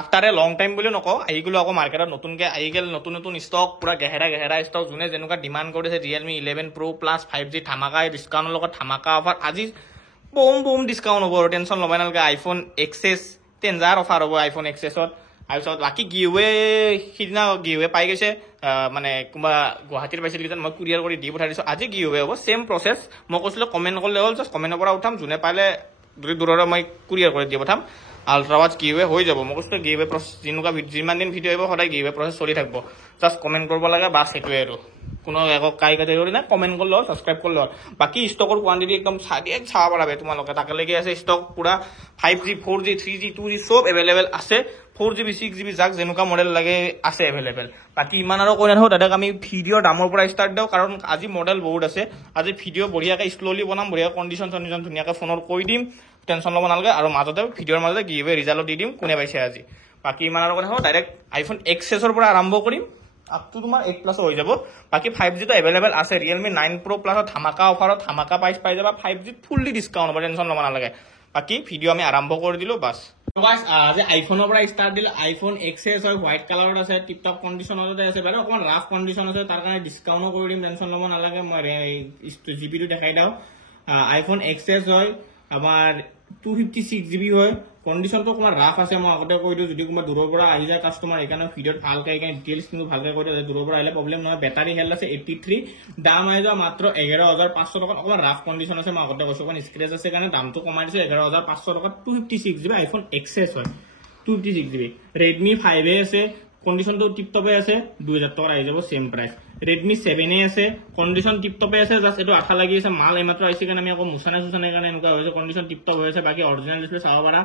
after a long time বুলি নকওঁ আহি গ'লো আকৌ মাৰ্কেটত নতুনকৈ আহি গ'ল নতুন ষ্টক পুৰা গেহেৰা ষ্টক যোনে যেনেকুৱা ডিমাণ্ড কৰিছে ৰিয়েলমি 11 Pro Plus 5G ধামাকা ডিছকাউণ্টৰ লগত ধামাকা অফাৰ আজি বম ডিছকাউণ্ট হ'ব আৰু টেনশ্যন ল'ব নালাগে আইফোন এক্সেছ 10,000 অফাৰ হ'ব আইফোন এক্সেছত তাৰপিছত বাকী গিভৱে সিদিনা গিভৱে পাই গৈছে মানে কোনোবা গুৱাহাটীৰ পাইছিল কেইজন মই কুৰিয়াৰ কৰি দি পঠাই দিছোঁ আজি গিভৱে হ'ব ছেম প্ৰচেছ মই কৈছিলোঁ কমেণ্ট কৰিলে হ'ল জাষ্ট কমেণ্টৰ পৰা উঠাম যোনে পালে যদি দূৰৰে মই কুৰিয়াৰ কৰি দি পঠাম আল্ট্ৰাৱাচ গিভৱে হৈ যাব মই কৈছোঁ গিভৱে প্ৰচেছ যেনেকুৱা যিমান দিন ভিডিঅ' আহিব সদায় গিভৱে প্ৰচেছ চলি থাকিব জাষ্ট কমেণ্ট কৰিব লাগে বাছ সেইটোৱে আৰু কোনো একো কাটেগৰি নাই কমেণ্ট কৰিলে হ'ল ছাবস্ক্ৰাইব কৰিলে হ'ল বাকী ষ্টকৰ কোৱান্টিটি একদম চাব পাৰা তোমালোকে তাকেলৈকে আছে ষ্টক পুৰা 5G 4G 3G 2G চব এভেইলেবল আছে 4GB 6GB যাক যেনেকুৱা মডেল লাগে আছে এভেইলেবল বাকী ইমান আৰু কৈ নাথাকোঁ দাদাক আমি ভিডিঅ'ৰ দামৰ পৰা ষ্টাৰ্ট দিওঁ কাৰণ আজি মডেল বহুত আছে আজি ভিডিঅ' বঢ়িয়াকৈ শ্ল'লি বনাম বঢ়িয়াকৈ কণ্ডিশ্যন ধুনীয়াকৈ ফোনত কৈ দিম টেনশ্যন ল'ব নালাগে আৰু মাজতে ভিডিঅ'ৰ মাজতে গিভৱে ৰিজাল্ট দি দিম কোনে পাইছে আজি বাকী ইমান আৰু কৈ নাথাকোঁ ডাইৰেক্ট আইফোন এক্সেছৰ পৰা আৰম্ভ কৰিম আপ টু তোমাৰ 8+ হৈ যাব বাকী 5G তো এভেইলেবল আছে ৰিয়েলমি 9 Pro Plus ধামাকা অফাৰত ধামাকা প্ৰাইচ পাই যাবা 5G ফুল্লি ডিছকাউণ্ট হ'ব টেনশ্যন ল'ব নালাগে বাকী ভিডিঅ' আমি আৰম্ভ কৰি দিলোঁ বাছ আজি আইফোনৰ পৰা ষ্টাৰ্ট দিলে আইফোন এক্সেছ হয় হোৱাইট কালাৰত আছে টিপটপ কণ্ডিশ্যনতে আছে বাৰু অকণমান ৰাফ কণ্ডিশ্যন আছে তাৰ কাৰণে ডিছকাউণ্টো কৰি দিম টেনশ্যন ল'ব নালাগে মই জিবিটো দেখাই দিওঁ আইফোন এক্সেছ হয় আমাৰ 256GB হয় কণ্ডিশ্যনটো অকণমান ৰাফ আছে মই আগতে কৈ দিওঁ যদি কোনোবা দূৰৰ পৰা আহি যায় কাষ্টমাৰ সেইকাৰণে ভিডিঅ'ত ভালকৈ সেইকাৰণে ডিটেইলছ কিন্তু ভালকৈ কৈ দিওঁ দূৰৰ পৰা আহিলে প্ৰব্লেম নহয় বেটাৰী হেল্থ আছে 83 দাম আহি যোৱা মাত্ৰ 11,500 টকাত অকণমান ৰাফ কণ্ডিশ্যন আছে মই আগতে কৈছোঁ অকণমান স্ক্ৰেচ আছে কাৰণে দামটো কমাই দিছোঁ 11,500 টকাত 256GB আইফোন এক্সেছ হয় 256GB ৰেডমি 5A আছে কণ্ডিশ্যনটো টিপটপে আছে 2,000 টকা আহি যাব ছেম প্ৰাইচ ৰেডমি 7A আছে কণ্ডিশ্যন টিপটপে আছে জাষ্ট এইটো আঠা লাগি আছে মাল এইমাত্ৰ আহিছে কাৰণে আমি আকৌ মুছানে কাৰণে এনেকুৱা হৈছে কণ্ডিশ্যন টিপটপ হৈ আছে বাকী অৰিজিনেল ডিছপ্লে চাব পাৰা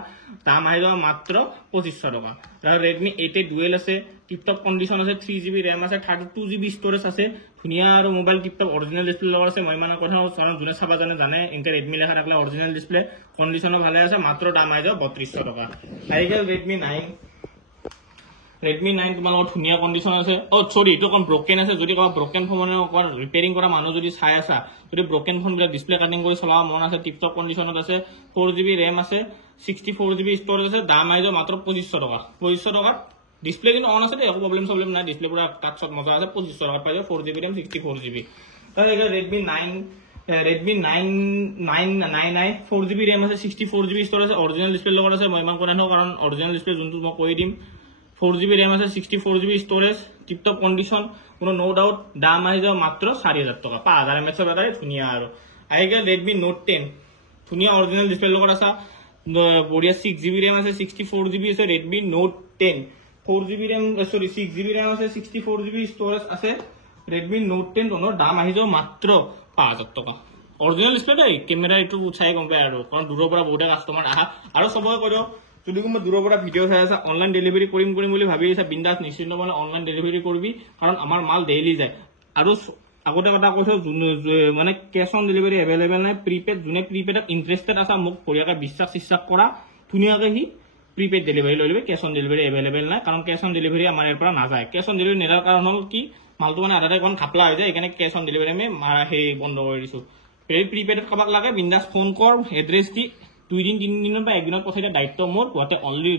দাম আহি যাব মাত্ৰ 2,500 টকা তাৰপিছত ৰেডমি 8A ডুৱেল আছে টিপটপ কণ্ডিশ্যন আছে 3GB ৰেম আছে 32GB ষ্ট'ৰেজ আছে ধুনীয়া আৰু মোবাইল টিপটপ অৰিজিনেল ডিছপ্লে লগত আছে মই ইমান কথা কাৰণ যোনে চাবা জানে এনেকৈ ৰেডমি লেখা থাকিলে অৰিজিনেল ডিছপ্লে কণ্ডিশ্যনো ভালে আছে মাত্ৰ দাম আহি যাব 3,200 টকা আহি গ'ল ৰেডমি 9 তোমালোকৰ ধুনীয়া কণ্ডিশ্যন আছে চৰি এইটো অকণ ব্ৰকেন আছে যদি ক'বা ব্ৰকেন ফোন অকণ ৰিপেয়াৰিং কৰা মানুহ যদি চাই আছা যদি ব্ৰকেন ফোনবিলাক ডিছপ্লে কাটিং কৰি চলাব মন আছে টিপটপ কণ্ডিশ্যনত আছে 4GB ৰেম আছে 64GB ষ্ট'ৰেজ আছে দাম আহি যাব মাত্ৰ 2,500 টকা 2,500 টকাত ডিছপ্লে কিন্তু অন আছে দেই একো প্ৰব্লেম নাই ডিছপ্লে পুৰা টাচত মজা আছে 2,500 টকাত পাই যাব 4GB ৰেম 64GB তাৰপিছত ৰেডমি 9 4GB ৰেম আছে 64GB ষ্ট'ৰেজ আছে অৰিজিনেল ডিছপ্লে লগত আছে মই ইমান কৈ নাথাকোঁ কাৰণ অৰিজিনেল ডিছপ্লে যোনটো মই কৈ দিম 4GB ৰেম আছে 64GB ষ্ট'ৰেজ টিপটপ কণ্ডিশ্যন কোনো ন' ডাউট দাম আহি যাব মাত্ৰ 4,000 টকা 5,000 mAh বেটাৰী ধুনীয়া আৰু আহি গ'ল ৰেডমি নোট 10 ধুনীয়া অৰিজিনেল ডিছপ্লে লগত আছে বঢ়িয়া 6GB ৰেম আছে 64GB আছে Redmi note 10 4GB RAM 6GB RAM আছে 64GB ষ্ট'ৰেজ আছে ৰেডমি নোট 10 টোনৰ দাম আহি যাব মাত্ৰ 5,000 টকা অৰিজিনেল ডিছপ্লে দেই কেমেৰা এইটো চাই গম পায় আৰু কাৰণ দূৰৰ পৰা বহুতে কাষ্টমাৰ আহা আৰু চবকে কৈ দিওঁ যদি কোনোবা দূৰৰ পৰা ভিডিঅ' চাই আছে অনলাইন ডেলিভাৰী কৰিম বুলি ভাবি আছা বিন্দাছ নিশ্চিন্ত মানে অনলাইন ডেলিভাৰী কৰিবি কাৰণ আমাৰ মাল ডেইলি যায় আৰু আগতে কথা কৈছোঁ মানে কেছ অন ডেলিভাৰী এভেইলেবল নাই প্ৰিপেড যোনে প্ৰিপেডত ইণ্টাৰেষ্টেড আছে মোক বঢ়িয়াকৈ বিশ্বাস কৰা ধুনীয়াকৈ সি প্ৰিপেড ডেলিভাৰী লৈ ল'বি কেছ অন ডেলিভাৰী এভেইলেবল নাই কাৰণ কেছ অন ডেলিভাৰী আমাৰ ইয়াৰ পৰা নাযায় কেছ অন ডেলিভাৰী নেদাৰ কাৰণ হ'ল কি মালটো মানে আধাতে অকণ ঘাপলা হৈ যায় সেইকাৰণে কেছ অন ডেলিভাৰী আমি বন্ধ কৰি দিছোঁ প্ৰিপেডত কাৰোবাক লাগে বিন্দাছ ফোন কৰ এড্ৰেছ দি 2 দিন 3 দিনৰ পৰা একদিনত পঠাই দিয়া দায়িত্ব মোৰ গুৱাহাটী অনলি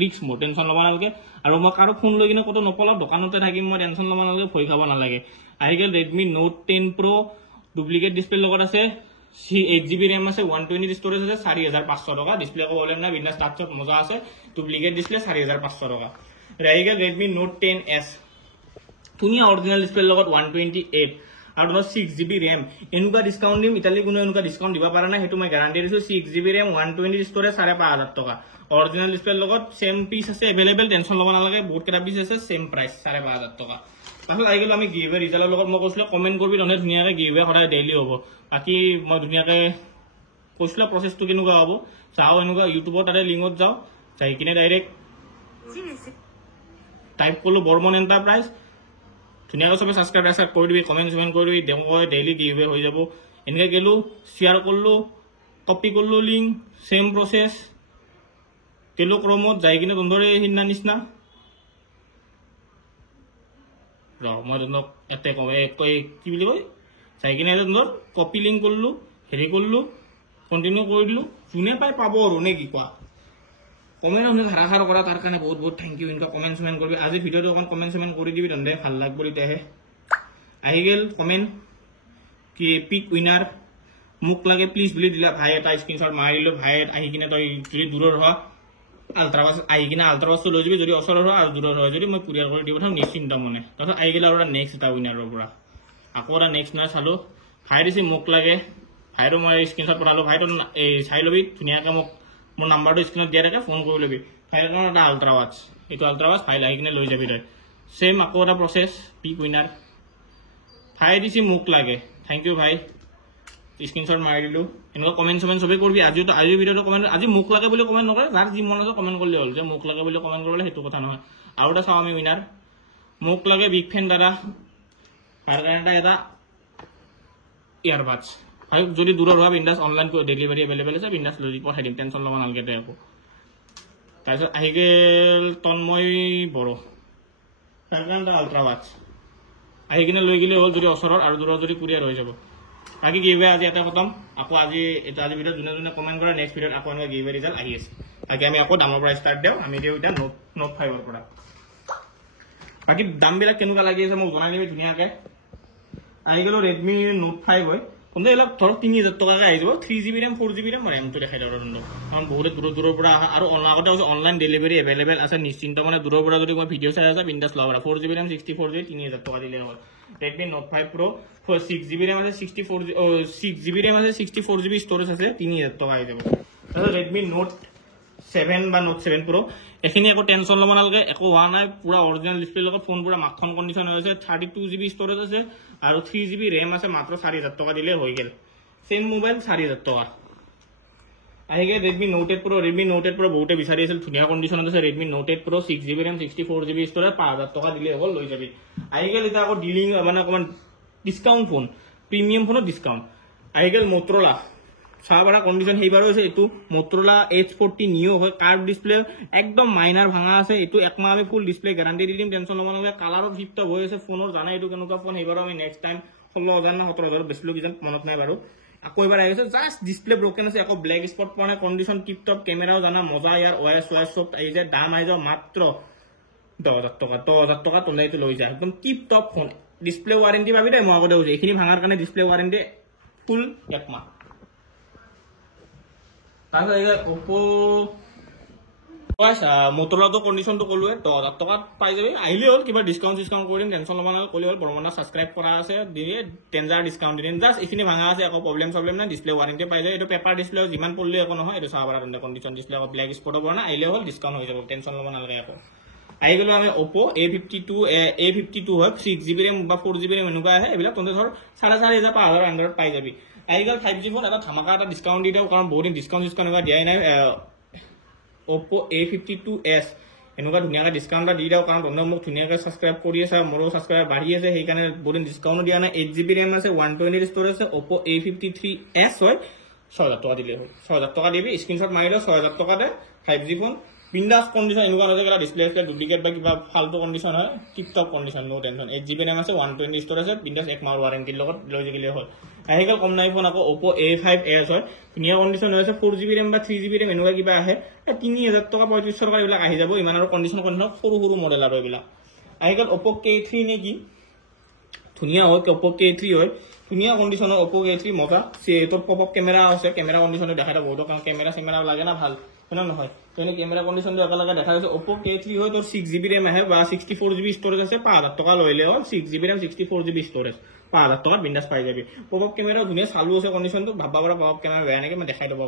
ৰিক্স মোৰ টেনশ্যন ল'ব নালাগে আৰু মই কাৰো ফোন লৈ কিনে ক'তো নপলাওঁ দোকানতে থাকিম মই টেনশ্যন ল'ব নালাগে ভয় খাব নালাগে আহি গ'ল Redmi note 10 Pro duplicate display লগত আছে 8GB ৰেম আছে 120 ষ্ট'ৰেজ আছে 4,500 টকা ডিছপ্লে একো প্ৰব্লেম নাই বিন্দাছ টাচত মজা আছে ডুপ্লিকেট ডিছপ্লে 4,500 টকা আহি গ'ল ৰেডমি নোট 10S ধুনীয়া অৰিজিনেল ডিছপ্লে লগত 128 আৰু 6GB ৰেম এনেকুৱা ডিছকাউণ্ট দিম ইটালী কোনো এনেকুৱা ডিছকাউণ্ট দিব পৰা নাই সেইটো মই গেৰাণ্টি দিছোঁ 6GB ৰেম 120 ষ্ট'ৰেজ 5,500 টকা অৰিজিনেল ডিছপ্লে লগত ছেম পিচ আছে এভেইলেবল টেনশ্যন ল'ব নালাগে বহুত কেইটা পিচ আছে ছেম প্ৰাইচ 5,500 টকা তাৰপিছত আহি গ'লো আমি গিভৱে ৰিজাল্টৰ লগত মই কৈছিলোঁ কমেণ্ট কৰিবি নহ'লে ধুনীয়াকৈ গিভৱে সদায় ডেইলি হ'ব বাকী মই ধুনীয়াকৈ কৈছিলোঁ প্ৰচেছটো কেনেকুৱা হ'ব চাওঁ এনেকুৱা ইউটিউবত তাতে লিংকত যাওঁ যাই কিনে ডাইৰেক্ট টাইপ কৰিলোঁ বৰ্মন এণ্টাৰপ্ৰাইজ ধুনীয়াকৈ চবে ছাবস্ক্ৰাইব কৰি দিবি কমেণ্ট কৰি দিবি দেওবাৰে ডেইলি গিভৱে হৈ যাব এনেকৈ গ'লোঁ শ্বেয়াৰ কৰিলোঁ কপি কৰিলোঁ লিংক ছেম প্ৰচেছ গ'লোঁ ক্ৰমত যাই কিনে তহঁতৰে সিদিনা নিচিনা মই তহঁতক ইয়াতে কি বুলি কয় যাই কিনে তহঁতৰ কপি লিংক কৰিলোঁ হেৰি কৰিলোঁ কণ্টিনিউ কৰি দিলোঁ যোনে পাই পাব আৰু নে কি কোৱা কমেণ্ট ধাৰাসাৰ কৰা তাৰ কাৰণে বহুত বহুত থেংক ইউ এনেকুৱা কমেণ্ট চমেণ্ট কৰিবি আজি ভিডিঅ'টো অকণ কমেণ্ট চমেণ্ট কৰি দিবি তহঁতে ভাল লাগব তেতিয়াহে আহি গেল কমেণ্ট কি পিক উইনাৰ মোক লাগে প্লিজ বুলি দিলা ভাই এটা স্ক্ৰীনশ্বট মাৰি দিলোঁ ভাই আহি কিনে তই যদি দূৰৰ হোৱা আল্ট্ৰাবাছ আহি কিনে আল্ট্ৰাবাছটো লৈ যাবি যদি ওচৰৰ হোৱা আৰু দূৰৰ হয় যদি মই কুৰিয়াৰ কৰি দিব পঠাম নিশ্চিন্ত মনে তাৰপিছত আহি গেল আৰু এটা নেক্সট এটা উইনাৰৰ পৰা আকৌ এটা নেক্সট উইনাৰ চালোঁ ভাই দিছে মোক লাগে ভাইটো মই স্ক্ৰীনশ্বট পঠালোঁ ভাইটো এই চাই ল'বি ধুনীয়াকৈ মোক মোৰ নাম্বাৰটো স্ক্ৰীনত দিয়া থাকে ফোন কৰি ল'বি ফাইলৰ কাৰণে এটা আল্ট্ৰাৱাচ এইটো আল্ট্ৰাৱাচ ফাইল আহি কিনে লৈ যাবি তই ছেইম আকৌ এটা প্ৰচেছ পিক উইনাৰ ভাই দিছে মোক লাগে থেংক ইউ ভাই স্ক্ৰীনশ্বট মাৰি দিলোঁ এনেকুৱা কমেণ্ট চমেণ্ট চবেই কৰিবি আজিৰ ভিডিঅ'টো কমেণ্ট আজি মোক লাগে বুলি কমেণ্ট নকৰে যাৰ যি মন আছে কমেণ্ট কৰিলে হ'ল যে মোক লাগে বুলি কমেণ্ট কৰিলে সেইটো কথা নহয় আৰু এটা চাওঁ আমি উইনাৰ মোক লাগে বিগ ফেন দাদা তাৰ কাৰণে এটা ইয়াৰবাডছ ভাই যদি দূৰৰ হোৱা বিন্দাছ অনলাইন ডেলিভাৰী এভেইলেবল আছে বিন্দাছ লৈ পঠাই দিম টেনশ্যন ল'ব নালাগে তই আকৌ তাৰপিছত আহি গেল তন্ময় বড়ো তাৰ কাৰণে এটা আল্ট্ৰাৱাচ আহি কিনে লৈ গ'লে হ'ল যদি ওচৰৰ আৰু দূৰৰ যদি কুৰিয়াৰ হৈ যাব বাকী গিভৱে আজি এটা খতম আকৌ আজি ভিডিঅ'ত যোনে যোনে কমেণ্ট কৰে নেক্সট ভিডিঅ'ত আকৌ এনেকুৱা গিভৱে ৰিজাল্ট আহি আছে বাকী আমি আকৌ দামৰ পৰা ষ্টাৰ্ট দিওঁ আমি দিওঁ এতিয়া নোট 5ৰ পৰা বাকী দামবিলাক কেনেকুৱা লাগি আছে মোক জনাই দিবি ধুনীয়াকৈ আহি গ'লো ৰেডমি নোট 5 হয় কিন্তু এইবিলাক ধৰক 3000 টকাকৈ আহি যাব 3GB ৰেম 4GB ৰেম ৰেমটো দেখাই দিওঁ কাৰণ বহুতে দূৰৰ পৰা আহা আৰু আগতে কৈছে অনলাইন ডেলিভাৰী এভেইলেবল আছে নিশ্চিন্ত মানে দূৰৰ পৰা যদি মই ভিডিঅ' চাই আছা বিন্দাছ ল'ব পাৰা 4GB ৰেম 64GB 3000 টকা দিলে হ'ল Redmi note 5 Pro 6GB RAM আছে 6GB ৰেম আছে 64GB ষ্ট'ৰেজ আছে 3000 টকা আহি যাব তাৰপিছত ৰেডমি নোট 7 বা নোট 7 Pro এইখিনি একো টেনশ্যন ল'ব নালাগে একো হোৱা নাই পুৰা অৰিজিনেল ডিছপ্লেৰ লগত ফোন পুৰা মাখন কণ্ডিশ্যন হৈ আছে 32GB ষ্ট'ৰেজ আছে আৰু 3GB ৰেম আছে মাত্ৰ 4000 টকা দিলে হৈ গ'ল চেম মোবাইল 4000 টকা আহি গ'ল ৰেডমি নোট 8 Pro বহুতে বিচাৰি আছিল ধুনীয়া কণ্ডিশ্যনত আছে Redmi note 8 Pro 6GB RAM 64GB storage 5000 টকা দিলে হ'ল লৈ যাবি আহি গ'ল এতিয়া আকৌ ডিলিং মানে অকণমান ডিছকাউণ্ট ফোন প্ৰিমিয়াম ফোনত ডিছকাউণ্ট আহি গ'ল মটৰলা চাব পৰা কণ্ডিশ্যন সেইবাৰো আছে এইটো মটৰলা H40 নিঅ' হয় কাৰ্ভ ডিছপ্লে একদম মাইনাৰ ভাঙা আছে এইটো একমাহ আমি ফুল ডিছপ্লে গেৰাণ্টি দি দিম টেনশ্যন ল'ব নালাগে কালাৰত ফিফ্ট হৈ আছে ফোনৰ জানে এইটো কেনেকুৱা ফোন সেইবাৰো আমি নেক্সট টাইম 16000 না 17000 বেছিলো কিজান মনত নাই বাৰু আকৌ এবাৰ আহিছে জাষ্ট ডিছপ্লে ব্ৰকেন আছে আকৌ ব্লেক স্পট পোৱা নাই কণ্ডিশ্যন টিপ টপ কেমেৰাও জানা মজা ইয়াৰ OS চব আহি যায় দাম আহি যাব মাত্ৰ 10000 টকা তোলে এইটো লৈ যায় একদম tip top phone display warranty পাবি দেই মই আগতে কৈছোঁ এইখিনি ভাঙাৰ কাৰণে ডিছপ্লে ৱাৰেণ্টি ফুল একমাহ তাৰপিছত অপো মটৰলাটো কণ্ডিশ্যনটো ক'লোৱে 10000 টকাত পাই যাবি আহিলে হ'ল কিবা ডিছকাউণ্ট কৰি দিম টেনশ্যন ল'ব নালাগে ক'লে হ'ল বৰ্মনা ছাবস্ক্ৰাইব কৰা আছে দিয়ে ডেঞ্জাৰ ডিছকাউণ্ট দি দিম জাষ্ট এইখিনি ভাঙা আছে একো প্ৰব্লেম নাই ডিছপ্লে ৱাৰেণ্টি পাই যায় এইটো পেপাৰ ডিছপ্লে যিমান পঢ়লে একো নহয় এইটো চাব পাৰা কণ্ডিশ্যন ডিছপ্লে আকৌ ব্লেক স্পটো পৰা নাই আহিলে হ'ল ডিছকাউণ্ট হৈ যাব টেনশ্যন ল'ব নালাগে আকৌ আহি গ'লো আমি অপো A52 হয় 6GB ৰেম বা 4GB ৰেম এনেকুৱা আহে এইবিলাক তহঁতে ধৰ 4500 5000 আণ্ডাৰত পাই যাবি আহি গ'ল 5G ফোন এটা ধামাকা এটা ডিছকাউণ্ট দি দিওঁ কাৰণ বহুত দিন ডিছকাউণ্ট এনেকুৱা দিয়াই নাই অপো A52s এনেকুৱা ধুনীয়াকৈ ডিছকাউণ্ট এটা দি দিওঁ কাৰণ তহঁতে মোক ধুনীয়াকৈ ছাবস্ক্ৰাইব কৰি আছে মোৰো ছাবস্ক্ৰাইব বাঢ়ি আছে সেইকাৰণে বহুত দিন ডিছকাউণ্টো দিয়া নাই 8GB ৰেম আছে 128 ষ্ট'ৰেজ আছে অপো A53s হয় 6000 টকা দিলে হ'ল 6000 টকা দিবি স্ক্ৰীনশ্বট মাৰি দিওঁ 6000 টকাতে 5G ফোন বিন্দাছ কণ্ডিশ্যন এনেকুৱা নহয় যে ডিছপ্লে ডুপ্লিকেট বা কিবা ফাল্টু কণ্ডিশ্যন হয় টিপ টপ কণ্ডিশ্যন নো টেনশ্যন 8GB ৰেম আছে 120 ষ্ট'ৰেজ আছে বিন্দাছ একমাহৰ ৱাৰেণ্টিৰ লগত লৈ গ'লে হ'ল আহি গ'ল কম দামী ফোন আকৌ অপো A5s হয় ধুনীয়া কণ্ডিশ্যন হৈ আছে 4GB ৰেম বা 3GB ৰেম এনেকুৱা কিবা আহে 3000 টকা 3500 টকা এইবিলাক আহি যাব ইমান আৰু কণ্ডিশ্যন সৰু মডেল আৰু এইবিলাক আহি গ'ল অপো K3 নে কি ধুনীয়া হয় অপো K3 হয় ধুনীয়া কণ্ডিশ্যনৰ অপো K3 মজা তোৰ পপ কেমেৰা আছে কেমেৰা কণ্ডিশ্যনটো দেখাই দিব বহুত কাৰণ কেমেৰা লাগে না ভাল হয় নহয় তেনে কেমেৰা কণ্ডিশ্যনটো একেলগে দেখা গৈছে অপো K3 হয় তোৰ 6GB ৰেম আহে বা 64GB ষ্ট'ৰেজ আছে 5000 টকা লৈলে হ'ল 6GB ৰেম 64GB ষ্ট'ৰেজ 5000 টকাত বিন্দাছ পাই যাবি পপ কেমেৰা ধুনীয়া চালু আছে কণ্ডিশ্যনটো ভাববা পৰা পপ কেমেৰা বেয়া নেকি মই দেখাই দিব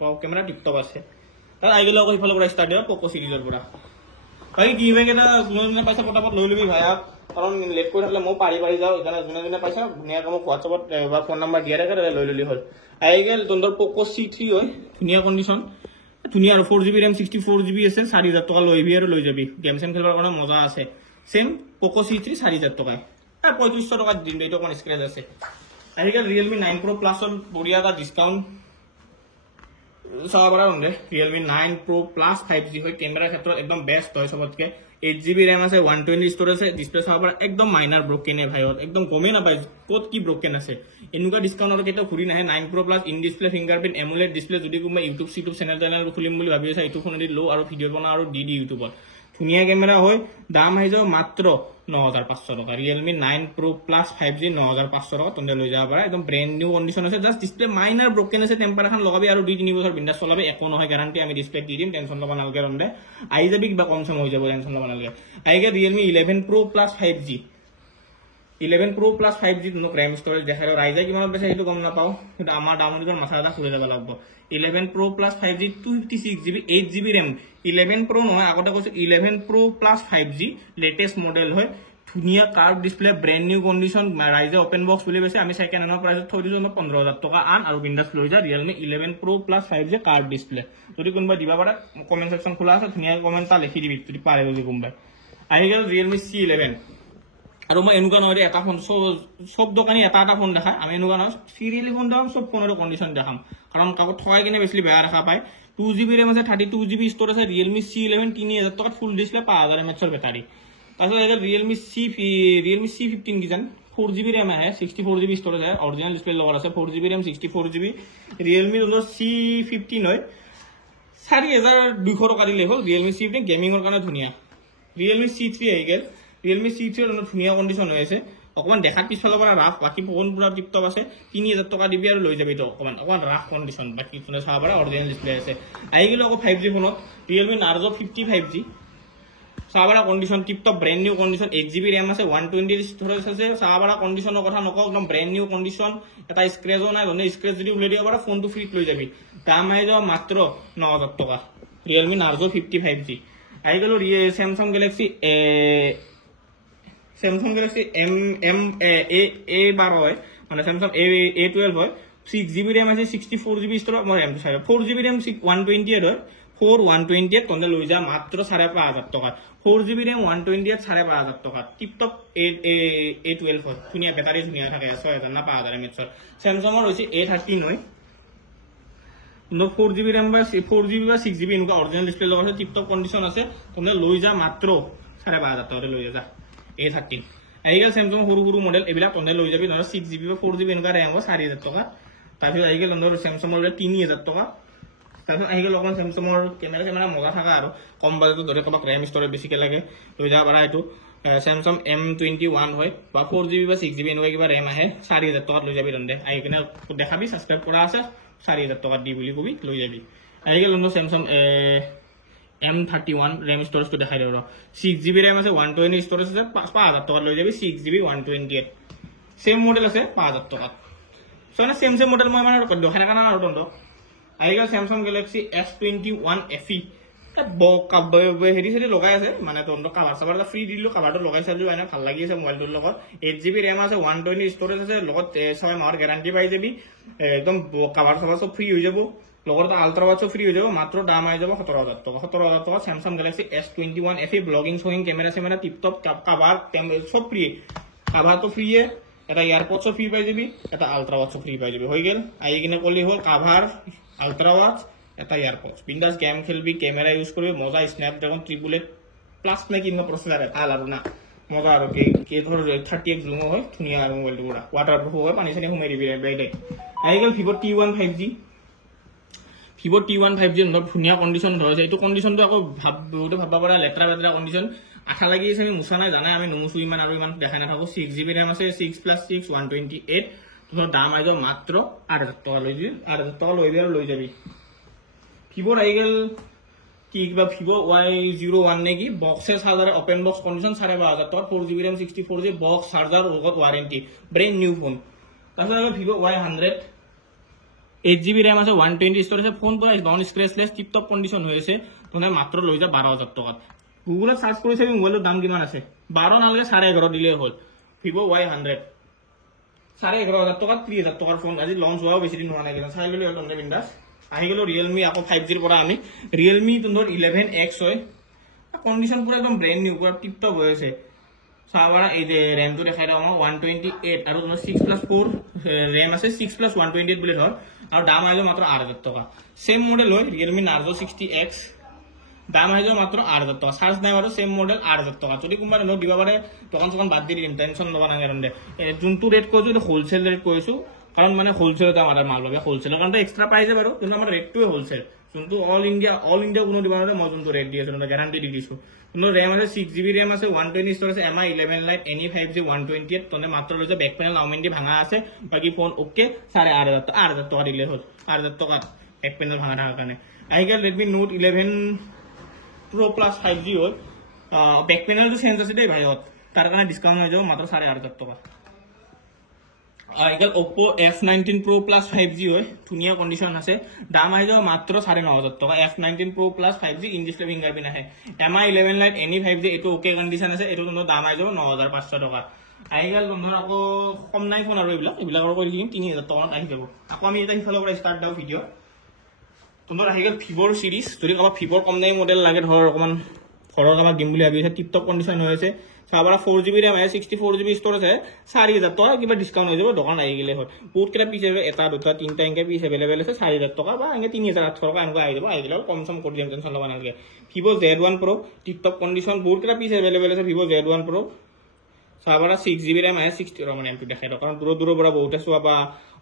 পপ কেমেৰা টিপটপ আছে তাত আহি গ'লে আকৌ ইফালৰ পৰা ষ্টাৰ্ট দিব পক' চিৰিজৰ পৰা বাকী কি হয় কেইটা যোনে পাইছা পটাপট লৈ ল'বি ভাইয়া কাৰণ লেট কৰি থাকিলে মই পাৰি যাওঁ সেইকাৰণে যোনে পাইছা ধুনীয়াকৈ মোক হোৱাটছএপত বা ফোন নাম্বাৰ দিয়া থাকে লৈ ল'লি হ'ল আহি গ'ল তহঁতৰ পক' C3 হয় ধুনীয়া কণ্ডিশ্যন ধুনীয়া আৰু 4GB ৰেম 64GB আছে 4000 টকা লৈ আহিবি আৰু লৈ যাবি গেম চেম খেলিবৰ কাৰণে মজা আছে চেম পক' C3 4000 টকা 3500 টকাত দিম এইটো অকণমান স্ক্ৰেচ আছে আহি গ'ল ৰিয়েলমি 9 Pro Plus বঢ়িয়া এটা ডিছকাউণ্ট চাব পাৰা ৰিয়েলমি 9 Pro Plus 5G হয় কেমেৰাৰ ক্ষেত্ৰত একদম বেষ্ট হয় সবতকে 8GB RAM আছে 120 ষ্ট'ৰেজ আছে ডিসপ্লে চাব পাৰা একদম মাইনাৰ ব্ৰকেনে ভাইত একদম গমেই নাপায় ক'ত কি ব্ৰকেন আছে এনেকুৱা ডিসকাউণ্টৰ কেইটা ঘূৰি নাহে 9 Pro Plus in display fingerprint AMOLED display যদি কোনোবা ইউটিউব চেনেল খুলিম বুলি ভাবি আছে এইটো ফোনেদি লো আৰু ভিডিঅ' বনা আৰু দি ইউটিউবত ধুনীয়া কেমেৰা হয় দাম আহি যাব মাত্ৰ 9500 টকা ৰিয়েলমি 9 Pro Plus 5G 9500 টকা তন্দে লৈ যাব পাৰা একদম ব্ৰেন্ড নিউ কন্ডিশন আছে জাস্ট ডিসপ্লে মাইনাৰ ব্ৰকেন আছে টেম্পাৰ এখন লগাবি আৰু 2-3 বছৰ বিন্দাছ চলাবি একো নহয় গ্যাৰান্টি আমি ডিসপ্লে দি দিম টেনশন ল'ব নালাগে ৰন্দে আই যাবি কিবা কম সম হৈ যাব টেনশন ল'ব নালাগে আইগে Realme 11 Pro Plus 5G 11 Pro Plus 5G নো RAM storage দেখাই ৰাইজে কিমান বেছে সেইটো গম নাপাও কিন্তু আমাৰ ডাউনলোডৰ মাথাটা খুলি যাব লাগিব 11 Pro Plus 5G 256GB 8GB RAM 11 Pro নহয় আগতে কৈছো 11 Pro Plus 5G latest model হয় ধুনীয়া curve display brand new condition রাইজে ওপেন বক্স বুলি কৈছে আমি সেকেন্ড হ্যান্ডৰ প্ৰাইসত থৈ দিছো 15000 টকা আন আৰু বিন্দাস লৈ যা Realme 11 Pro Plus 5G curve display যদি কোনবা দিবা পাৰা কমেন্ট সেকশন খোলা আছে ধুনীয়া কমেন্ট তা লিখি দিবি যদি পাৰে যদি কোনবা আহি গেল Realme C11 আৰু মই এনেকুৱা নহয় এটা ফোন সব দোকানী এটা ফোন দেখা আমি এনেকুৱা নহয় সিৰিয়ালি ফোন দাম সব ফোনৰ কন্ডিশন দেখাম কাৰণ কাকো ঠগাই কিনে বেছি বেয়া দেখা পায় 2GB RAM আছে 32GB স্টোরেজ আছে Realme C11 3000 টাকা ফুল ডিসপ্লে 5000 mAh ব্যাটারি তাছাড়া এটা Realme C15 की जान 4GB RAM है 64GB स्टोरेज है ओरिजिनल डिस्प्ले लगा আছে 4GB RAM 64GB Realme C15 হয় 4200 টাকা দিলে হল Realme C15 গেমিংৰ কাৰণে ধুনিয়া Realme C3 আহি গেল Realme C3 ৰ ধুনিয়া কন্ডিশন হৈ আছে অকমান দেখাত পিছফালৰ পৰা ৰাফ বাকি ফোন পুৰা টিপটপ আছে 3000 টকা দিবি আৰু লৈ যাবি তো অকমান ৰাফ কন্ডিশন বাকি ফোনে চাব পাৰা অৰিজিনল ডিসপ্লে আছে আহি গেল আকৌ 5G ফোনত Realme Narzo 55G সাবারা condition tiptop brand new condition 8GB RAM আছে 120 স্টোরেজ আছে সাবারা কন্ডিশনৰ কথা নকও একদম ব্ৰ্যান্ড নিউ কন্ডিশন এটা স্ক্ৰ্যাচও নাই ধনে স্ক্ৰ্যাচ যদি উলাই দিব পাৰা ফোনটো ফ্ৰিত লৈ যাবি দাম আই যাব মাত্ৰ 9000 টকা Realme Narzo 55G আই গেল Samsung Galaxy A12 হয় মানে Samsung A12 হয় 6GB RAM আছে 64GB স্টোরেজ মই RAM 4GB RAM 128 হয় 4128 তন্দে লৈ যা মাত্ৰ 5500 টকা 4GB RAM 128 5500 টকা টিপটপ A12 হয় ধুনিয়া ব্যাটারি ধুনিয়া থাকে 6000 না 5000 mAh Samsung ৰ হৈছে A13 হয় 4GB RAM বা 4GB বা 6GB এনেকুৱা অৰিজিনাল ডিসপ্লে লগা আছে টিপটপ কন্ডিশন আছে তন্দে লৈ যা মাত্ৰ 5500 টকা লৈ যা A13 আহি গেল Samsung সৰু মডেল এবিলা তন্দে লৈ যাবি নহলে 6GB বা 4GB এনেকুৱা RAM 4000 টকা তাৰপিছত আহি গেল Samsung ৰ 3000 টকা তাৰপৰ আহি গেল অকমান Samsung-ৰ ক্যামেৰা মজা থাকা আৰু কম বাজেটত ধৰে কবাক RAM স্টোৰেজ বেছিকে লাগে লৈ যাব পাৰা এটো Samsung M21 হয় বা 4GB বা 6GB এনেকুৱা কিবা RAM আহে 4000 টকা লৈ যাবি দন্দে আহি কিনে দেখাবি সাবস্ক্রাইব কৰা আছে 4000 টকা দি বুলি কবি লৈ যাবি আহি গেল Samsung M31 RAM স্টোরেজ তো দেখাই দিও 6GB RAM আছে 120 স্টোরেজ আছে 5000 টকা লৈ যাবি 6GB 128 সেম মডেল আছে 5000 টকা সনা সেম মডেল মই মানে দেখাই না আৰু দন্দ আহি গেল Samsung Galaxy S21 FE হেৰি সেৰি লগাই আছে মানে তহঁতৰ কাভাৰ চাভাৰ ফ্ৰী দিলো কাভাৰটো লগাই চালো এনে ভাল লাগি আছে মোবাইলটোৰ লগত 8GB RAM আছে 120 স্টোৰেজ আছে লগত 6 মাহৰ গ্যাৰান্টি পাই যাবি একদম কাভাৰ চাভাৰ সব ফ্ৰী হৈ যাব লগত আল্ট্ৰা ওয়াচ ফ্ৰী হৈ যাব মাত্ৰ দাম আই যাব 17000 টকা Samsung Galaxy S21 FE ব্লগিং শোয়িং ক্যামেরা টিপটপ কাভার সব ফ্ৰী কাভাৰটো ফ্ৰী এটা এয়াৰপডস ফ্ৰী পাই যাবি এটা আল্ট্ৰা ওয়াচ ফ্ৰী পাই যাবি হৈ গেল আই কিনে কলি হল কাভার আল্ট্রা ওয়াচ এটা এয়ারপডস বিন্দাস গেম খেলবি ক্যামেরা ইউজ করবি মজা স্ন্যাপড্রাগন 3+ মে কিনো প্রসেসর ভাল আৰু না মজা আৰু কে ধৰ 30x জুম হয় ধুনিয়া আৰু মোবাইলটো পুৰা ওয়াটাৰপ্ৰুফ হয় পানী চানি ঘুমাই দিবি বাইলে আহি গেল Vivo T1 5G নৰ ধুনিয়া কন্ডিশন ধৰছে এইটো কন্ডিশনটো আকৌ ভাববা পাৰা লেটৰা বেটৰা কন্ডিশন আঠা লাগি আছে আমি মুছা নাই জানাই আমি নমুছু ইমান আৰু ইমান দেখাই নাথাকো 6GB RAM আছে 6+6 128 তোৰ দাম আই যাব মাত্ৰ 8000 টকা লৈ দিবি 8000 টকা লৈ যাবি Vivo আহি গেল কি কিবা Vivo Y01 নেকি বক্সে চাৰ্জাৰ ওপেন বক্স কন্ডিশন 5500 টকা 4GB RAM 64GB box charger লগত ওয়ারেন্টি ব্র্যান্ড নিউ ফোন তাছাড়া Vivo Y100 8GB RAM আছে 120 স্টোরেজ আছে ফোন পুরা ডাউন স্ক্র্যাচলেস টিপটপ কন্ডিশন হয়েছে তোনে মাত্র লৈ যা 12000 টাকা গুগলত সার্চ কৰি চাবি মোবাইলৰ দাম কিমান আছে 12 নালগে 11.5 দিলে হল Vivo Y100 11.5 টাকা 3000 টাকাৰ ফোন আজি লঞ্চ হোৱা বেছি দিন হোৱা নাই কিনা চাই ললি তন্দে বিন্দাস আহি গেল Realme আকৌ 5G পৰা আমি Realme তোৰ 11X হয় কন্ডিশন পুৰা একদম ব্ৰ্যান্ড নিউ পুৰা টিপটপ হৈ আছে চাবা এই যে ৰেমটো দেখাই দিওঁ মই 128 আৰু তোমাৰ 6+4 ৰেম আছে 6+128 বুলি ধৰ আৰু দাম আহিব মাত্ৰ 8000 টকা সেম মডেল হয় Realme Narzo 60X দাম আহিব মাত্ৰ 8000 টকা চাৰ্জ নাই বাৰু সেম মডেল 8000 টকা যদি কোনোবা নক দিবা পাৰে দোকান বাদ দি দিম টেনচন ল'ব নালাগে যোনটো ৰেট কৈছো এইটো হোলসেল ৰেট কৈছো কাৰণ মানে হোলসেলত আমাৰ মাল পাবে হোলসেলৰ কাৰণে এক্সট্ৰা প্ৰাইছে বাৰু কিন্তু আমাৰ ৰেটটোৱে হোলসেল যোনটো অল ইণ্ডিয়া কোনো দিব নোৱাৰে মই যোনটো ৰেট দি আছো গ্যাৰান্টি দি দিছো কিন্তু ৰেম আছে 6GB ৰেম আছে 120 ষ্টৰেজ আছে MI 11 লাইট এনি 5G 128 তনে মাত্ৰ লৈছে বেক পেনেল নাউমেন্ডি ভাঙা আছে বাকি ফোন ওকে 8500 টকা দিলে হ'ল 8000 টকা বেক পেনেল ভাঙা থাকাৰ কাৰণে আহিগল Redmi Note 11 Pro Plus 5G হ'ল বেক পেনেলটো চেঞ্জ আছে দেই ভাইত তাৰ কাৰণে ডিসকাউন্ট হৈ যাব মাত্ৰ 8500 টকা আহিগল Oppo F19 Pro Plus 5G হয় ধুনীয়া কন্ডিশন আছে দাম আহি যাব মাত্ৰ 9500 টকা F19 Pro Plus 5G in display fingerprint আহে MI 11 লাইট এনি 5G এটো ওকে কন্ডিশন আছে এটো তোমাৰ দাম আহি যাব 9500 টকা আহিগল তোমাৰ আকৌ কম নাই ফোন আৰু এইবিলাকৰ কৰি দিম 3000 টকাত আহি যাব আকৌ আমি এটা ইফালৰ পৰা স্টাৰ্ট দাও ভিডিও তোমাৰ আহিগল Vivo সিৰিজ যদি কাবা Vivo কম দামী মডেল লাগে ধৰ অকমান ঘৰৰ কাবা গেম বুলি ভাবি আছে টিপটপ কন্ডিশন হৈ আছে চাবাৰা 4GB RAM আছে 64GB ষ্টৰেজ আছে 4000 টকা কিবা ডিসকাউন্ট হৈ যাব দোকান আহি গলে হয় বহুত কেটা পিস আছে এটা দুটা তিনটা এঙ্কে পিস अवेलेबल আছে 4000 টকা বা এঙ্কে 3800 টকা এনেকুৱা আহি যাব আহি গলে কম সম কৰি দিম টেনচন ল'ব নালাগে Vivo Z1 Pro টিপটপ কন্ডিশন বহুত কেটা পিস अवेलेबल আছে Vivo Z1 Pro চাবাৰা 6GB RAM আছে 60 ROM এমপি দেখাই দাও কাৰণ দূৰ পৰা বহুত আছে বা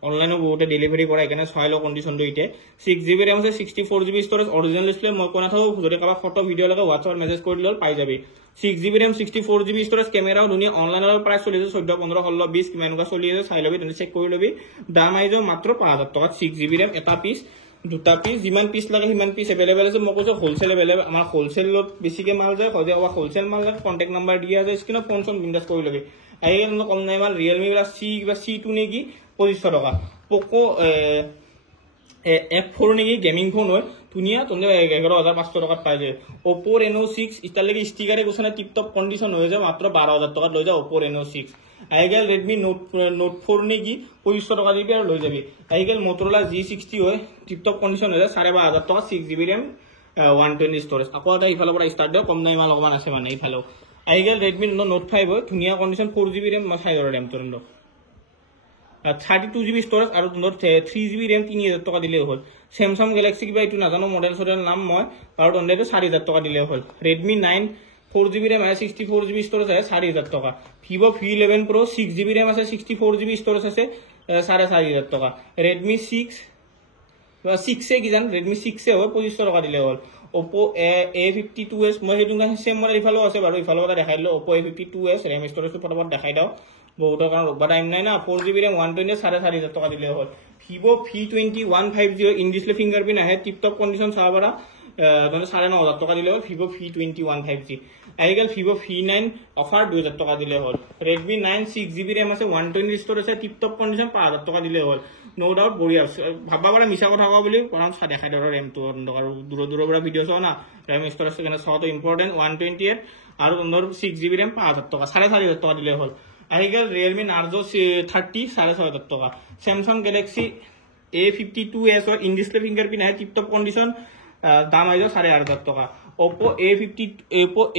অনলাইনও বহুত ডেলিভাৰি কৰা এখানে ছয়লো কন্ডিশন দুইতে 6GB RAM আছে 64GB ষ্টৰেজ অৰিজিনাল ডিসপ্লে মই কোনা থাও যদি কাবা ফটো ভিডিও লাগে WhatsApp মেসেজ কৰি লল পাই যাবি 6GB RAM 64GB ষ্টৰেজ ক্যামেৰাও দুনিয়া অনলাইনৰ প্ৰাইস চলি আছে 14 15 16 20 কিমানকা চলি আছে চাই লবি তুমি চেক কৰি লবি দাম আই যাও মাত্ৰ 5000 টকা 6GB RAM এটা পিস দুটা পিস যিমান পিস লাগে সিমান পিস अवेलेबल আছে মই কৈছো হোলসেল अवेलेबल আমাৰ হোলসেলত বেছিকে মাল যায় হয় যাও হোলসেল মাল লাগে কন্টাক্ট নাম্বার দিয়া আছে স্ক্রিনত ফোন বিন্দাস কৰি লবি আইগল কম নাই মাল Realme বা C বা C2 নেকি 2500 টাকা Poco F4 নেকি গেমিং ফোন হয় ধুনিয়া তুমি 11500 টাকাত পাই যায় Oppo Reno 6 ইতালৈকে স্টিকারে কোছনা টিপটপ কন্ডিশন হৈ যায় মাত্ৰ 12000 টাকাত লৈ যা Oppo Reno 6 আইগল Redmi Note 4 নেকি 2500 টাকা দিবি আৰু লৈ যাবি আইগল Motorola G60 হয় টিপটপ কন্ডিশন হৈ যায় 2500 টাকা 6GB RAM 120 ষ্টৰেজ আকৌ এটা ইফালৰ পৰা স্টাৰ্ট দিও কম নাই মাল অকমান আছে মানে ইফালো আইগল Redmi Note 5 হয় ধুনিয়া condition 4GB RAM 5 RAM তোৰন্দ 32GB storage আৰু তোমাৰ 3GB RAM 3000 টকা দিলে হ'ল Samsung Galaxy কিবা এটো নাজানো মডেল নাম মই আৰু তন্দেটো 4000 টকা দিলে হ'ল Redmi 9 4GB RAM আছে 64GB ষ্টৰেজ আছে 4000 টকা Vivo V11 Pro 6GB RAM আছে 64GB ষ্টৰেজ আছে 4500 টকা Redmi 6 কি জান Redmi 6 হয় 2500 টকা দিলে হ'ল Oppo A52s মই হেতু সেম মডেল ইফালো আছে বাৰু ইফালো এটা দেখাই দিলো Oppo A52s RAM ষ্টৰেজটো ফটোত দেখাই দাও বহুত কাৰণ ৰবা টাইম নাই না 4GB RAM 120 4500 টকা দিলে হ'ল Vivo V21 5G in display fingerprint আহে টিপটপ কন্ডিশন চাবাৰা তনে 9500 টকা দিলে হ'ল Vivo V21 5G আইগল Vivo V9 offer 2000 টকা দিলে হ'ল Redmi 9 6GB RAM আছে 120 ষ্টৰেজ আছে টিপটপ কন্ডিশন 5000 টকা দিলে হ'ল নো ডাউট বঢ়িয়া ভাবা পাৰা মিছা কথা কোৱা বুলি কাৰণ দেখাই দৰ RAM টো আৰু দূৰ পৰা ভিডিও চাও না RAM ষ্টৰেজ কাৰণে চাওটো ইম্পৰ্টেন্ট 128 আৰু তোমাৰ 6GB RAM 5000 টকা 4500 টকা দিলে হ'ল আহিগল Realme Narzo 30 6500 টাকা Samsung Galaxy A52s or in display fingerprint है टिप टॉप कंडीशन दाम आइजो 8500 টাকা Oppo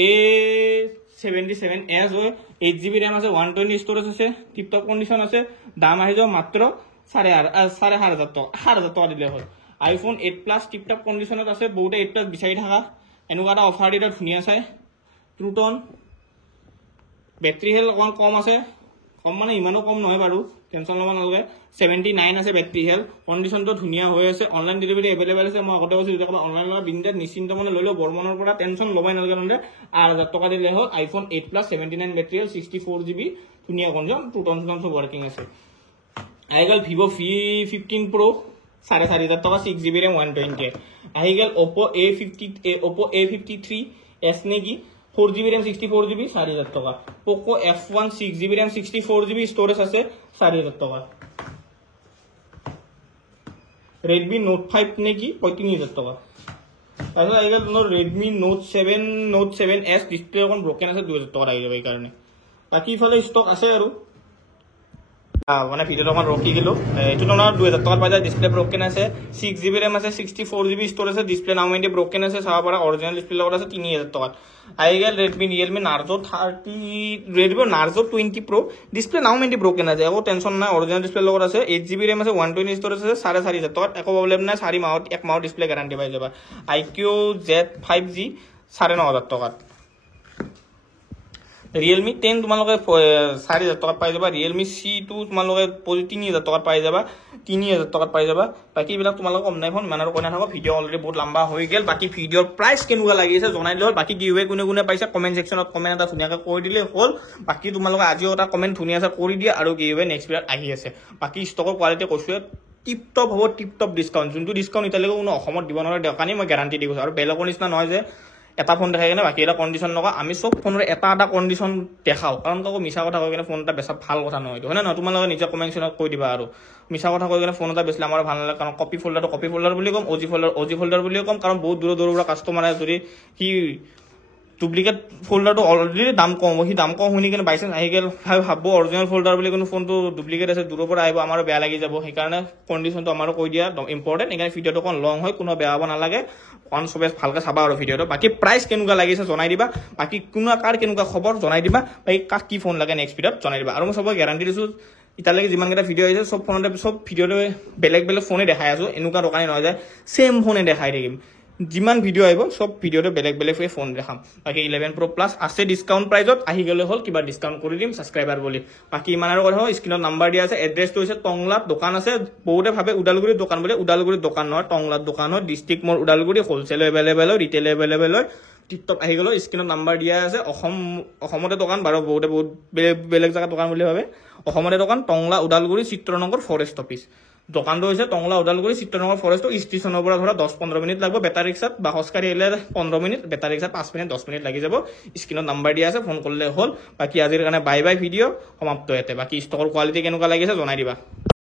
A77s হয় 8GB RAM আছে 120 ষ্টৰেজ আছে টিপ টপ কন্ডিশন আছে দাম আইজো মাত্ৰ 8500 টাকা দিলে হয় iPhone 8 Plus টিপ টপ কন্ডিশনত আছে বহুতে 8 Plus বিচাৰি থাকা এনেকুৱা এটা অফাৰ দিটা ধুনিয়া চাই Truton ব্যাটাৰি হেল অকন কম আছে কম মানে ইমানো কম নহয় বাৰু টেনচন লব নালাগে 79 আছে ব্যাটারি হেল কন্ডিশনটো ধুনিয়া হৈ আছে অনলাইন ডেলিভারি अवेलेबल আছে মই আগতে কৈছো যদি অনলাইনৰ বিন্দাত নিশ্চিন্ত মনে লৈ ল বৰ্মনৰ পৰা টেনচন লবাই নালাগে মানে 8000 টকা দিলে হ'ল iPhone 8 Plus 79 battery health 64GB ধুনিয়া কন্ডিশন Truton সব ওয়ার্কিং আছে আইগল Vivo V15 Pro 4500 টাকা 6GB RAM 120 আইগল Oppo A53s নেকি 4GB RAM 64GB 4000 টাকা Poco F1 6GB RAM 64GB storage আছে 4000 টাকা Redmi Note 5 নেকি 35000 টাকা তাহলে আইগল তোমার Redmi Note 7s ডিসপ্লে এখন ব্রোকেন আছে 2000 টাকা আই যাবে এই কারণে বাকি ফলে স্টক আছে আৰু মানে ভিডিঅ'টো অকমান ৰখি গলো এইটো তোমাৰ 2000 টকাত পাই যায় ডিসপ্লে ব্ৰোকেন আছে 6GB RAM আছে 64GB ষ্ট'ৰেজ আছে ডিসপ্লে নাও মেইনলি ব্ৰোকেন আছে চাব পাৰা অৰিজিনাল ডিসপ্লে লগত আছে 3000 টকাত আহি গেল Realme Narzo 30 Redmi Narzo 20 Pro display নাও মেইনলি ব্ৰোকেন আছে একো টেনশন নাই অৰিজিনাল ডিসপ্লে লগত আছে 8GB RAM আছে 120 ষ্ট'ৰেজ আছে 4500 টকাত একো প্ৰবলেম নাই 4 মাহত 1 মাহৰ ডিসপ্লে গ্যাৰান্টি পাই যাবা IQ Z5G 9500 টকাত Realme 10 তোমালোকে 4000 টকাত পাই যাবা Realme C2 তোমালোকে 3000 টকাত পাই যাবা 3000 টকাত পাই যাবা বাকি বিলাক তোমালোকে কম নাই ফোন মানৰ কোনে থাকো ভিডিও অলৰেডি বহুত লম্বা হৈ গেল বাকি ভিডিওৰ প্ৰাইস কেনেকুৱা লাগিছে জনাই দিলে বাকি গিভৱে কোনে কোনে পাইছা কমেন্ট সেকশনত কমেন্ট এটা ধুনিয়াকৈ কৈ দিলে হ'ল বাকি তোমালোকে আজিও এটা কমেন্ট ধুনিয়াকৈ কৰি দিয়া আৰু গিভৱে নেক্সট ভিডিওত আহি আছে বাকি ষ্টকৰ কোৱালিটি কৈছো টিপ টপ হ'ব টিপ টপ ডিসকাউন্ট যোনটো ডিসকাউন্ট ইতালৈকে কোনো অসমত দিব নোৱাৰে দোকানী মই গ্যাৰান্টি দি কৈছো আৰু বেলেগৰ নিচিনা নহয় যে এটা ফোন দেখাই কেনে বাকি এটা কন্ডিশন নকা আমি সব ফোনৰ এটা কন্ডিশন দেখাও কাৰণ কাকো মিছা কথা কৈ কেনে ফোন এটা বেছা ভাল কথা নহয় হয় না তোমালোকে নিজে কমেন্টছত কৈ দিবা আৰু মিছা কথা কৈ কেনে ফোন এটা বেছলে আমাৰ ভাল নালাগে কাৰণ কপি ফোল্ডাৰ বুলি কম OG ফোল্ডাৰ বুলি কম কাৰণ বহুত দূৰ দূৰৰ পৰা কাস্টমাৰ আছে যদি সি ডুপ্লিকেট ফোল্ডাৰটো অলৰেডি দাম কম সি দাম কম শুনি কেনে বাইচান্স আহি গেল ভাবব অৰিজিনাল ফোল্ডাৰ বুলি কোনো ফোনটো ডুপ্লিকেট আছে দূৰৰ পৰা আহিব আমাৰ বেয়া লাগি যাব সেইকাৰণে কন্ডিশনটো আমাৰো কৈ দিয়া ইম্পৰ্টেন্ট এইকাৰণে ভিডিওটো কোন লং হয় কোনো বেয়া হ'ব নালাগে অন সবে ভালকে চাবা আৰু ভিডিওটো বাকি প্ৰাইস কেনেকুৱা লাগিছে জনাই দিবা বাকি কোনা কাৰ কেনেকুৱা খবৰ জনাই দিবা বাকি কাক কি ফোন লাগে নেক্সট ভিডিওত জনাই দিবা আৰু মই সবক গ্যাৰান্টি দিছো ইতালৈকে যিমান কেইটা ভিডিও আহিছে সব ফোনতে সব ভিডিওতে বেলেগ বেলেগ ফোনে দেখাই আছো এনেকুৱা দোকানী নহয় যে সেম ফোনে দেখাই থাকিম যিমান ভিডিও আহিব সব ভিডিওতে বেলেগ বেলেগ ফোন দেখাম বাকি 11 Pro Plus আছে ডিসকাউন্ট প্ৰাইজত আহি গলে হল কিবা ডিসকাউন্ট কৰি দিম সাবস্ক্ৰাইবাৰ বুলি বাকি ইমানৰ কথা স্ক্ৰিনত নাম্বাৰ দিয়া আছে এড্ৰেছটো হৈছে টংলাত দোকান আছে বহুতে ভাবে উদালগুৰি দোকান বুলি উদালগুৰি দোকান নহয় টংলাত দোকান হয় ডিস্ট্ৰিক্ট মোৰ উদালগুৰি হোলসেল এভেইলেবল হয় ৰিটেল এভেইলেবল হয় টিকটক আহি গলো স্ক্ৰিনত নাম্বাৰ দিয়া আছে অসমতে দোকান বাৰু বহুতে বহুত বেলেগ জায়গা দোকান বুলি ভাবে অসমতে দোকান টংলা উদালগুৰি চিত্ৰনগৰ ফৰেষ্ট অফিস দোকানটো হৈছে টংলা উদালগুৰি চিত্ৰনগৰ ফৰেষ্ট ষ্টেচনৰ পৰা ধৰা 10-15 মিনিট লাগব বেটাৰী ৰিক্সাত বা খোজকাঢ়ি আহিলে 15 মিনিট বেটাৰী ৰিক্সাত 5 মিনিট 10 মিনিট লাগি যাব স্ক্ৰিনত নাম্বাৰ দিয়া আছে ফোন কৰিলে হ'ল বাকি আজিৰ কাৰণে বাই বাই ভিডিও সমাপ্ত হৈছে বাকি ষ্টকৰ কোৱালিটি কেনেকুৱা লাগিছে জনাই দিবা